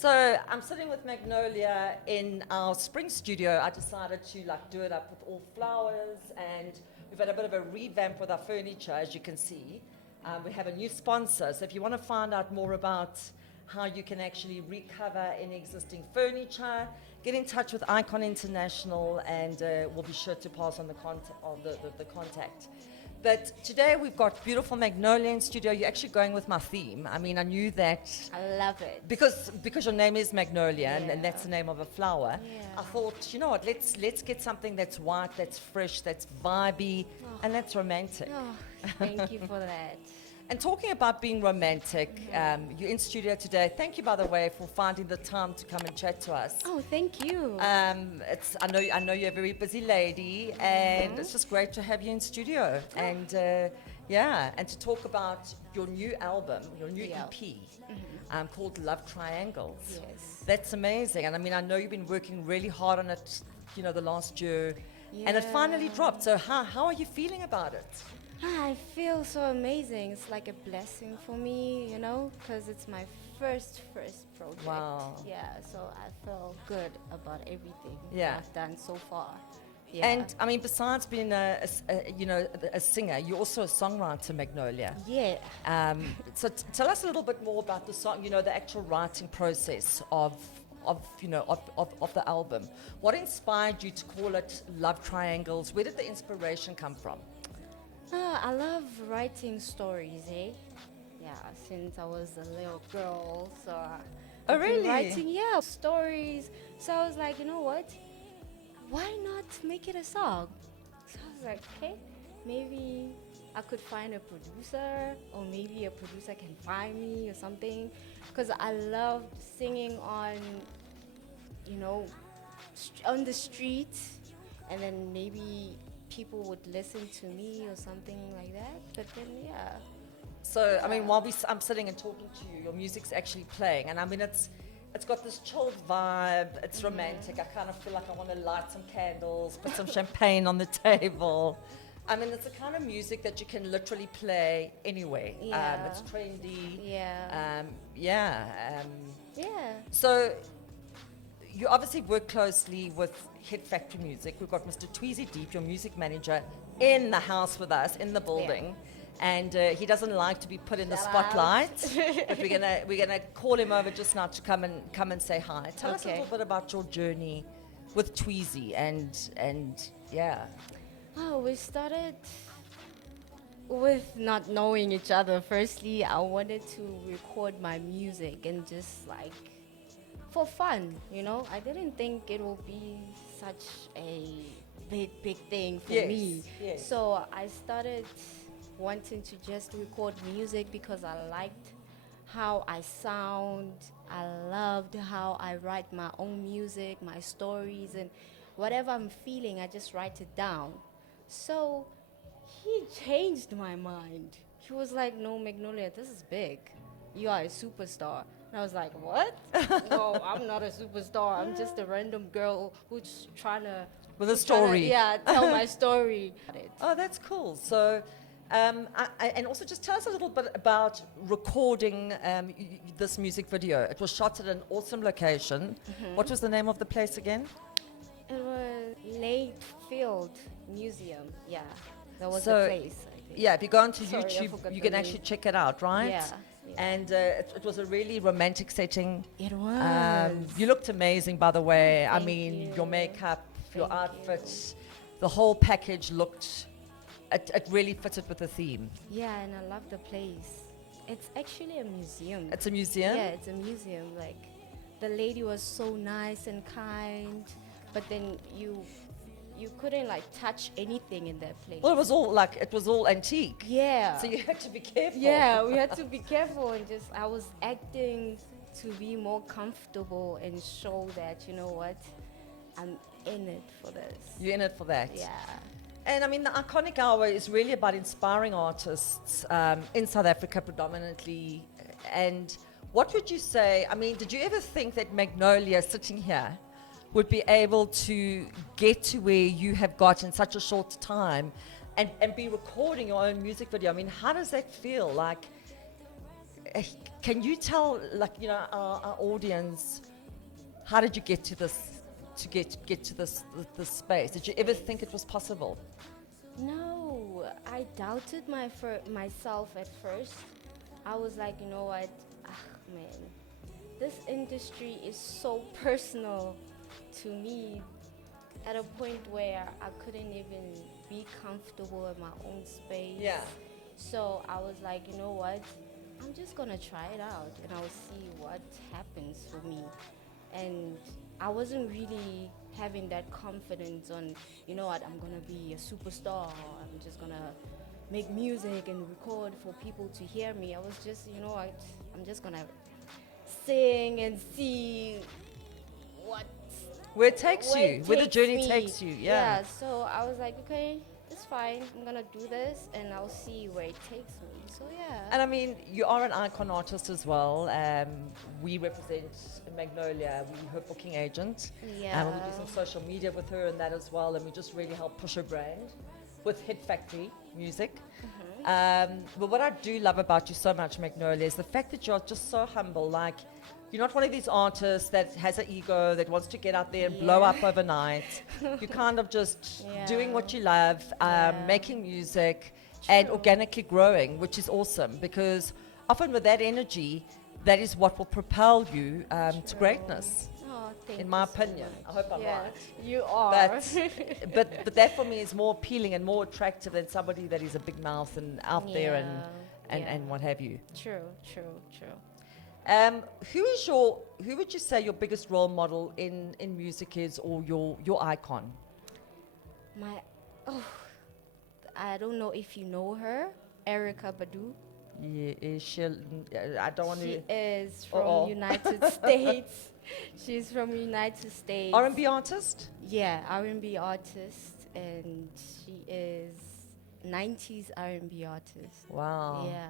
So I'm sitting with Magnolia in our spring studio. I decided to do it up with all flowers, and we've had a bit of a revamp with our furniture, as you can see. We have a new sponsor, so if you want to find out more about how you can actually recover any existing furniture, get in touch with I-conic International, and we'll be sure to pass on the contact. But today we've got beautiful Magnolia in studio. You're actually going with my theme. I mean, I knew that. I love it. Because your name is Magnolia, and that's the name of a flower. Yeah. I thought, you know what, let's get something that's white, that's fresh, that's vibey, and that's romantic. Oh, thank you for that. And talking about being romantic, you're in studio today. Thank you, by the way, for finding the time to come and chat to us. Oh, thank you. I know you're a very busy lady, and it's just great to have you in studio. And and to talk about your new album, your new EP, called Love Triangles. Yes. That's amazing. And I mean, I know you've been working really hard on it, the last year, and it finally dropped. So how are you feeling about it? I feel so amazing. It's like a blessing for me, because it's my first project. Wow. Yeah, so I feel good about everything I've done so far. Yeah. And I mean, besides being a singer, you're also a songwriter, Magnolia. Yeah. So tell us a little bit more about the song, the actual writing process of the album. What inspired you to call it Love Triangles? Where did the inspiration come from? I love writing stories, Yeah, since I was a little girl, so Oh, I've been really? writing, stories. So I was like, you know what? Why not make it a song? So I was like, okay, maybe I could find a producer, or maybe a producer can find me or something. Because I loved singing on, on the street, and then maybe people would listen to me or something like that. But then, So, I mean, while I'm sitting and talking to you, your music's actually playing. And I mean, it's got this chilled vibe. It's romantic. I kind of feel like I want to light some candles, put some champagne on the table. I mean, it's the kind of music that you can literally play anywhere. Yeah. It's trendy. Yeah. So, you obviously work closely with Hit Factory Music. We've got Mr. Tweezy Deep, your music manager, in the house with us, in the building. And he doesn't like to be put in the spotlight. But we're gonna call him over just now to come and say hi. Tell us a little bit about your journey with Tweezy and. Oh, we started with not knowing each other. Firstly, I wanted to record my music and just for fun, I didn't think it would be such a big thing for me. Yes. So I started wanting to just record music because I liked how I sound. I loved how I write my own music, my stories, and whatever I'm feeling, I just write it down. So he changed my mind. He was like, no, Magnolia, this is big. You are a superstar. And I was like, what? No, I'm not a superstar. I'm just a random girl who's trying to... With a story. Tell my story. Oh, that's cool. So, and also just tell us a little bit about recording this music video. It was shot at an awesome location. What was the name of the place again? It was Lakefield Museum. Yeah, that was the place, I think. Yeah, if you go onto Sorry, I YouTube, forgot you the can name. actually check it out, right? Yeah. And it was a really romantic setting. It was. You looked amazing, by the way. I Thank mean, you. your makeup, your Thank outfits, the whole package looked. It really fitted with the theme. Yeah, and I love the place. It's actually a museum. It's a museum. Yeah, it's a museum. The lady was so nice and kind, but then you couldn't touch anything in that place. Well, it was all antique. Yeah. So you had to be careful. Yeah, we had to be careful, and I was acting to be more comfortable and show that, you know what, I'm in it for this. You're in it for that. Yeah. And I mean, the I-conic Hour is really about inspiring artists in South Africa predominantly. And what would you say? I mean, did you ever think that Magnolia sitting here would be able to get to where you have got in such a short time and be recording your own music video? I mean, how does that feel? uh, can you tell, like, our audience, how did you get to this, get to this space? Did you ever think it was possible? No, I doubted myself at first. I was like, you know what, man, this industry is so personal to me at a point where I couldn't even be comfortable in my own space. Yeah. So I was like, you know what, I'm just gonna try it out and I'll see what happens for me. And I wasn't really having that confidence on, you know what, I'm gonna be a superstar. I'm just gonna make music and record for people to hear me. I was just, you know what, I'm just gonna sing and see what Where it takes you, where the journey me. takes you. Yeah, so I was like, okay, it's fine. I'm gonna do this and I'll see where it takes me. So yeah. And I mean, you are an icon artist as well. We represent Magnolia. We're her booking agent. Yeah. And we do some social media with her and that as well. And we just really help push her brand with Hit Factory music. But what I do love about you so much, Magnolia, is the fact that you're just so humble. Like, you're not one of these artists that has an ego, that wants to get out there and blow up overnight. You're kind of just doing what you love, making music, and organically growing, which is awesome, because often with that energy, that is what will propel you to greatness. Oh, thank in my you so opinion. much. I hope I'm right. You are. But that for me is more appealing and more attractive than somebody that is a big mouth and out there and what have you. True. Who would you say your biggest role model in music is, or your icon? I don't know if you know her, Erica Badu. I don't want to. She is from United States. She's from United States. R&B artist? Yeah, R&B artist, and she is 90s R&B artist. Wow. Yeah,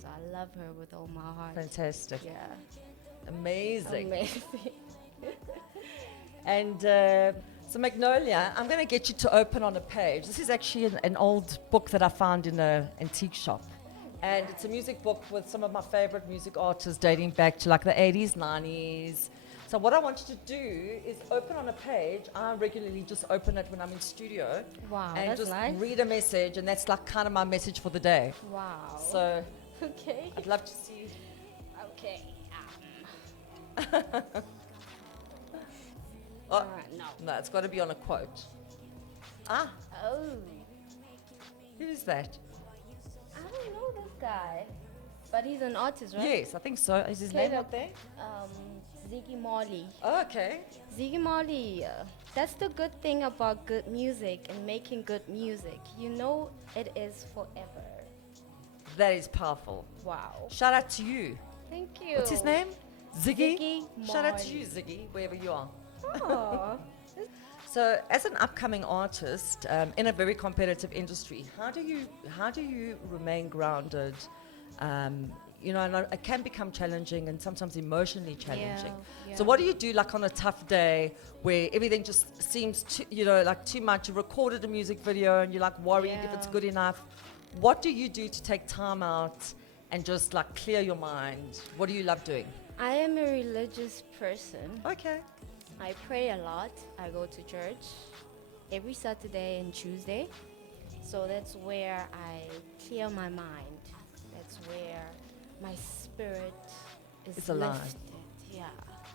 so I love her with all my heart. Fantastic. Yeah. Amazing. Amazing. And so Magnolia, I'm going to get you to open on a page. This is actually an old book that I found in an antique shop. And it's a music book with some of my favorite music artists dating back to like the 80s, 90s. So what I want you to do is open on a page. I regularly just open it when I'm in studio. Wow, and that's just nice. read a message, and that's like kind of my message for the day. Wow. So okay. I'd love to see. Okay. Oh, no. it's got to be on a quote. Ah, Oh. who's that? I don't know this guy, but he's an artist, right? Yes, I think so. Is his Okay, name up there? Ziggy Marley. Oh, okay. Ziggy Marley. That's the good thing about good music and making good music. You know it is forever. That is powerful. Wow. Shout out to you. Thank you. What's his name? Ziggy? Ziggy Shout out to Marley. you, Ziggy, wherever you are. Aw. So, as an upcoming artist in a very competitive industry, how do you remain grounded? You know, and it can become challenging and sometimes emotionally challenging. Yeah. So, what do you do, like on a tough day where everything just seems too much? You recorded a music video and you're like worried if it's good enough. What do you do to take time out and just like clear your mind? What do you love doing? I am a religious person. Okay. I pray a lot. I go to church every Saturday and Tuesday. So that's where I clear my mind. That's where my spirit is alive. lifted. Yeah.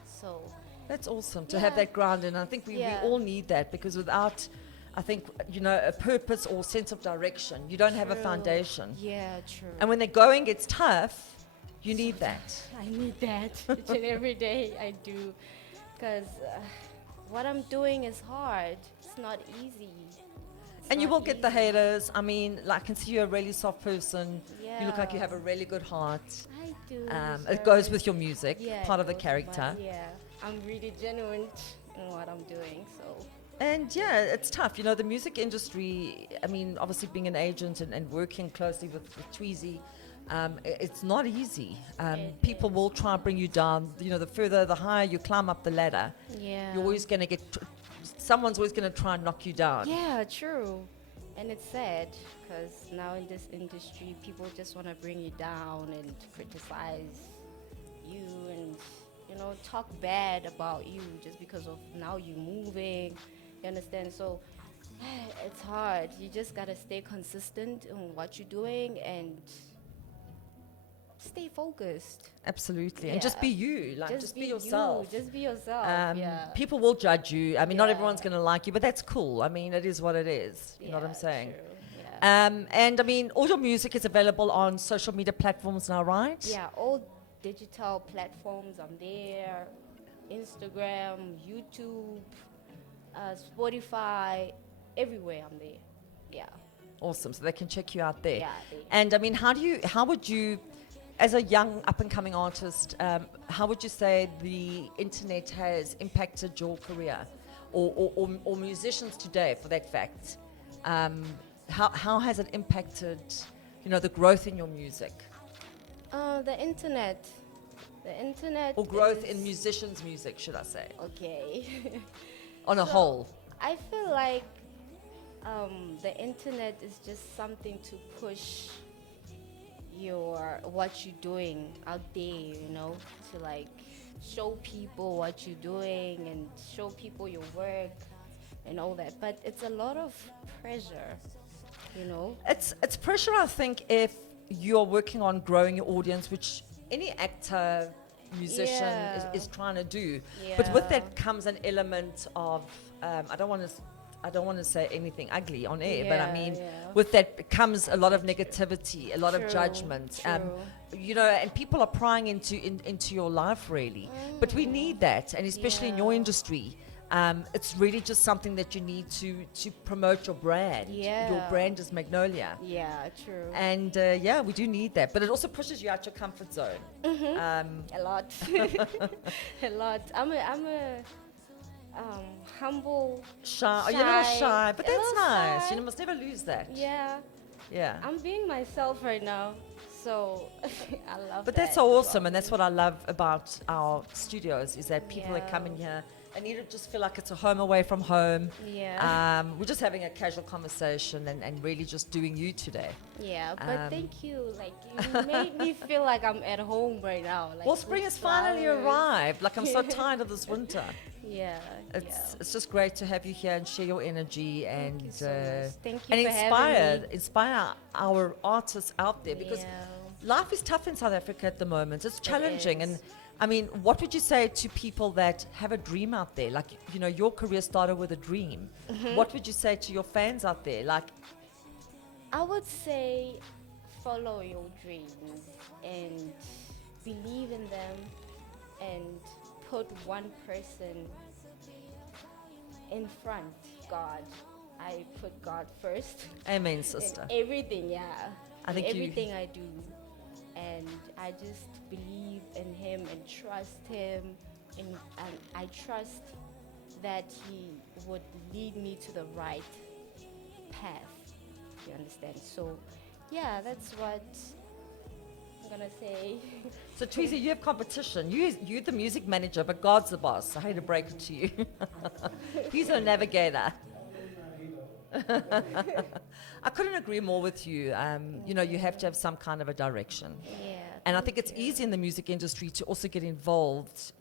So That's awesome to have that ground, and I think we all need that, because without, I think, a purpose or sense of direction, you don't have a True. foundation. Yeah, true. And when the going gets tough, you need that. I need that each and every day. I do, because what I'm doing is hard. It's not easy. And you will get the haters. I mean, I can see you're a really soft person. You look like you have a really good heart. I do. It goes with your music, Yeah, part it of the goes with character. I'm really genuine in what I'm doing. So And yeah, it's tough. The music industry, I mean, obviously being an agent and working closely with Tweezy, it's not easy. People will try and bring you down. The higher you climb up the ladder, yeah, you're always going to someone's always going to try and knock you down. Yeah, true. And it's sad because now in this industry, people just want to bring you down and criticize you and, talk bad about you just because of now you moving. You understand? So it's hard. You just got to stay consistent in what you're doing and stay focused. Absolutely. And just be you, like just be yourself. Just be yourself. People will judge you. I mean, not Yeah. everyone's going to like you, but that's cool. I mean, it is what it is. You know what I'm saying? True. Yeah. And I mean, all your music is available on social media platforms now, right? Yeah, all digital platforms. I'm there. Instagram, YouTube, Spotify, everywhere I'm there. Yeah. Awesome. So they can check you out there. Yeah. There. And I mean, how would you, as a young up and coming artist, how would you say the internet has impacted your career, or musicians today, for that fact? How has it impacted, the growth in your music, The internet. The internet. or growth is- in musicians' music, should I say, Okay. on a whole? I feel like the internet is just something to push what you're doing out there, to like show people what you're doing and show people your work and all that. But it's a lot of pressure, It's pressure, I think, if you're working on growing your audience, which any actor, musician Yeah. is trying to do. But with Yeah. that comes an element of I don't want to say anything ugly on air, but I Yeah, mean, yeah. with that comes a lot of negativity, a lot of True, judgment. true. And people are prying into your life, really. But we need that, and especially in your Yeah. industry. It's really just something that you need to promote your brand. Your Yeah. brand is Magnolia. Yeah, true. And we do need that. But it also pushes you out your comfort zone. A lot. A lot. I'm a humble. Shy. Oh, you're a little Shy. shy, but A that's little nice. shy. You must never lose that. Yeah. Yeah. I'm being myself right now. So I love But that. that's so awesome, and that's what I love about our studios, is that people that come in Yeah. here, they need to just feel like it's a home away from home. Yeah. We're just having a casual conversation and really just doing you today. Yeah, but Um, thank you. Like, you made me feel like I'm at home right now. Like, Well, spring with has finally flowers. arrived. Like, I'm so tired of this winter. Yeah. It's just great to have you here and share your energy and Thank you so much. Thank you and for having me. inspire our artists out there, because Yeah. life is tough in South Africa at the moment. It's challenging, is. and I mean, what would you say to people that have a dream out there? Like, your career started with a dream. Mm-hmm. What would you say to your fans out there? Like, I would say follow your dreams and believe in them and put one person in front, God. I put God first. amen, sister. In everything, yeah. I think in you- everything I do. And I just believe in him and trust him, and I trust that he would lead me to the right path. You understand? So yeah, that's what I'm gonna say. So, Tweezy, you have competition. You're the music manager, but God's the boss. I hate to break it to you. He's a navigator. I couldn't agree more with you. You have to have some kind of a direction. Yeah. And I think it's easy in the music industry to also get involved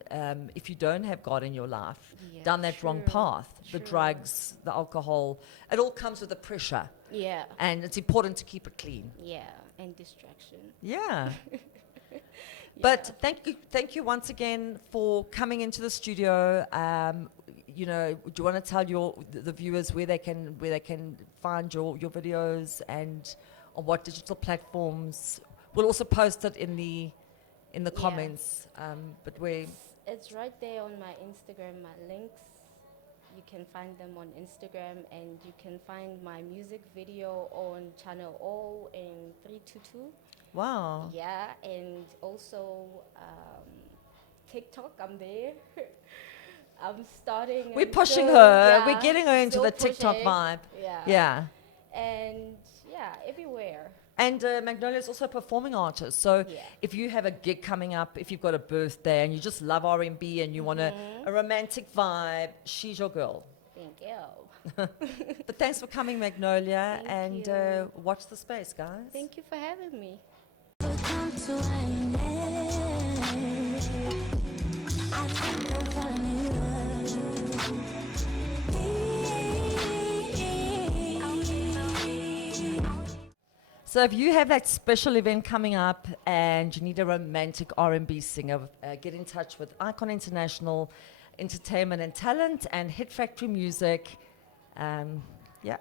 if you don't have God in your life, Yeah, down that wrong true, path, the true. drugs, the alcohol. It all comes with the pressure, Yeah. and it's important to keep it clean. Yeah. And distraction. Yeah. But thank you once again for coming into the studio. Do you want to tell the viewers where they can find your videos and on what digital platforms? We'll also post it in the comments. But It's right there on my Instagram, my links. You can find them on Instagram, and you can find my music video on channel O in 322. wow. Yeah, and also TikTok, I'm there. I'm starting. We're and pushing still- her. yeah, We're getting her into still the TikTok pushing. vibe. Yeah. Yeah. And yeah, everywhere. And Magnolia is also a performing artist. So Yeah. if you have a gig coming up, if you've got a birthday and you just love R&B and you want a romantic vibe, she's your girl. Thank you. But thanks for coming, Magnolia, Thank and you. watch the space, guys. Thank you for having me. Come to an end. I think I'm falling in love. So if you have that special event coming up and you need a romantic R&B singer, get in touch with I-conic International Entertainment and Talent and Hit Factory Music. Yeah.